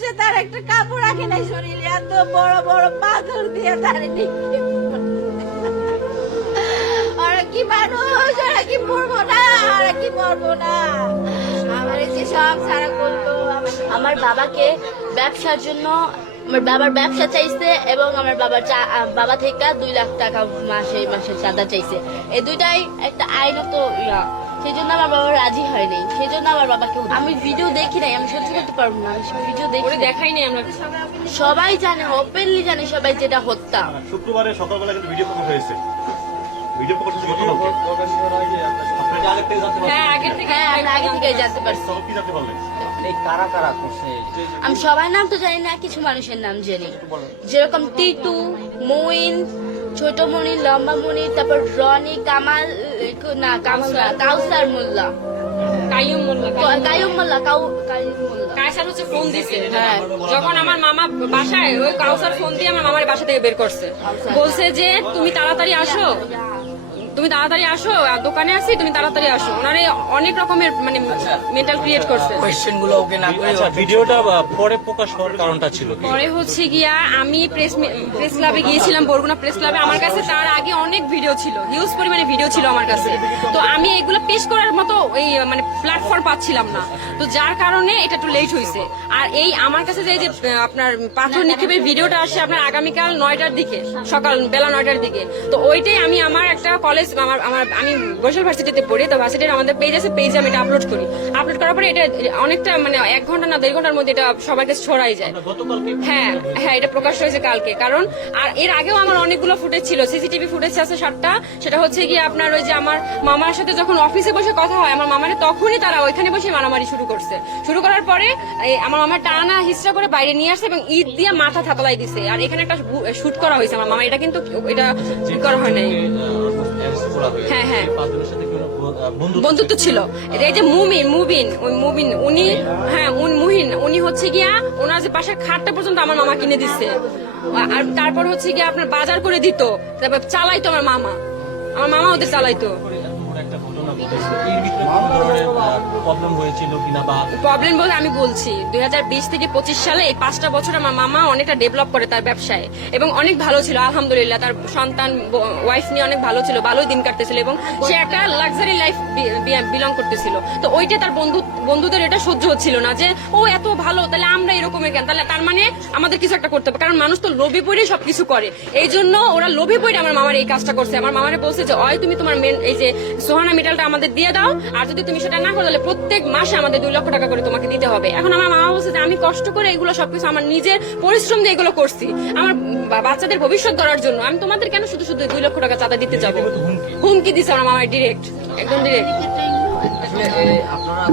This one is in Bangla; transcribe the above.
সে তার একটা কাপড় রাখে নাই শরীরে, এত বড় বড় পাথর দিয়ে তার ওরা কি মানুষ ওরা কি মরবো না ওরা কি মরবো না। আমার যে সব সারা আমার- বাবাকে ব্যবসার জন্য, আমার বাবার ব্যবসা চাইছে এবং আমার বাবার বাবা থেকে দুই লাখ টাকা মাসে মাসে চাঁদা চাইছে। এই দুইটাই একটা আইনত ইয়া। সেই জন্য আমার বাবা রাজি হয়নি। সেই জন্য আমার বাবাকে আমি ভিডিও দেখি নাই আমি সহ্য করতে পারব না আমি ভিডিও দেখি দেখাই নাই আমরা। সবাই জানে ওপেনলি জানে সবাই যেটা হত্যা। শুক্রবারে সকালবেলা কিন্তু ভিডিও প্রকাশ হয়েছে। ভিডিও প্রকাশ হ্যাঁ হ্যাঁ আমি সবার নাম তো জানি না কিছু মানুষের নাম জানি। যেরকম টিটু মইন ছোট মনি লম্বা মনি তারপর রনি কামাল না কামাল কাউসার মোল্লা। কাইয়ুম মোল্লা কাইয়ুম মোল্লা। কাউ কায়ুম মোল্লা। কায়সার হচ্ছে ফোন দিছে। হ্যাঁ। যখন আমার মামা বাসায় ওই কাউসার ফোন দিয়ে আমার মামার বাসা থেকে বের করছে। বলছে যে তুমি তাড়াতাড়ি আসো। তুমি তাড়াতাড়ি আসো আর দোকানে আসি তুমি তাড়াতাড়ি আসো। ওনারে অনেক রকমের মানে মেন্টাল ক্রিয়েট করছে। কোশ্চেনগুলো ওকে না করে আচ্ছা ভিডিওটা পরে প্রকাশ হওয়ার কারণটা ছিল কি? পরে হচ্ছে গিয়া আমি প্রেস প্রেস ক্লাবে গিয়েছিলাম বরগুনা প্রেস ক্লাবে আমার কাছে তার আগে অনেক ভিডিও ছিল হিউজ পরিমাণে ভিডিও ছিল আমার কাছে। তো আমি এগুলো পেশ করার মতো ওই মানে প্ল্যাটফর্ম পাচ্ছিলাম না। তো যার কারণে এটা একটু লেট হয়েছে আর এই আমার কাছে যে আপনার পাথর নিক্ষেপের ভিডিওটা আসে আপনার আগামীকাল নয়টার দিকে, সকাল বেলা নয়টার দিকে। তো ওইটাই আমি আমার একটা কলেজ আমার আমার, আমি বরিশাল ভার্সিটিতে পড়ি, তো ভার্সিটির আমাদের পেজ আছে পেজে আমি এটা আপলোড করি। আপলোড করার পরে এটা অনেকটা মানে এক ঘণ্টা না দেড় ঘণ্টার মধ্যে এটা সবার কাছে ছড়াই যায়। হ্যাঁ হ্যাঁ এটা প্রকাশ হয়েছে কালকে। কারণ, আর এর আগেও আমার অনেকগুলো ফুটেজ ছিল সিসিটিভি ফুটেজ আছে সাতটা। সেটা হচ্ছে গিয়ে আপনার ওই যে আমার মামার সাথে যখন অফিসে বসে কথা হয় আমার মামারে তখনই তারা ওইখানে বসে মারামারি শুরু করছে। শুরু করার পরে আমার মামার টানা হিস্ট্রা করে বাইরে নিয়ে আসছে এবং ঈদ দিয়ে মাথা থাতলাই দিছে। আর এখানে একটা শুট করা হয়েছে আমার মামা এটা কিন্তু এটা করা হয় নাই। হ্যাঁ, হ্যাঁ। বন্ধুত্ব ছিল? এই যে মুমিন মুবিন ওই মুবিন উনি হ্যাঁ উন মুহিন উনি হচ্ছে গিয়া ওনার যে পাশের খাটটা পর্যন্ত আমার মামা কিনে দিচ্ছে আর তারপর হচ্ছে গিয়া আপনার বাজার করে দিত তারপর চালাইতো আমার মামা। আমার মামা ওদের চালাইতো। করে প্রবলেম হয়েছিল কিনা বা প্রবলেম বলতে আমি বলছি, দুই হাজার বিশ থেকে পঁচিশ সালে এই পাঁচটা বছর আমার মামা অনেকটা ডেভেলপ করে তার ব্যবসায় এবং অনেক ভালো ছিল, আলহামদুলিল্লাহ। তার সন্তান ওয়াইফ নিয়ে অনেক ভালো ছিল, ভালোই দিন কাটতেছিল এবং সে একটা লাক্সারি লাইফ বিলং করতেছিল। তো ওইটা তার বন্ধু, বন্ধুদের এটা সহ্য হচ্ছিল না যে, ও এত ভালো, তাহলে আমরা এরকমের কেন? তাহলে তার মানে আমাদের কিছু একটা করতে হবে, কারণ মানুষ তো লোভে পড়ে সবকিছু করে। এই জন্য ওরা লোভে পড়ে আমার মামার এই কাজটা করছে। আমার মামারে বলছে যে, অয়, তুমি তোমার মেন এই যে সোহানা মেটালটা আমাদের দিয়ে দাও, আর যদি তুমি সেটা না করো তাহলে প্রত্যেক মাসে আমাদের দুই লক্ষ টাকা করে তোমাকে দিতে হবে। এখন আমার মা বলছে যে আমি কষ্ট করে এগুলো সবকিছু আমার নিজের পরিশ্রম দিয়ে এগুলো করছি। আমার বাচ্চাদের ভবিষ্যৎ গড়ার জন্য আমি তোমাদের কেন শুধু শুধু দুই লক্ষ টাকা চাঁদা দিতে যাব? হুমকি দিছে আমার মামার ডিরেক্ট একদম ডিরেক্ট আপনারা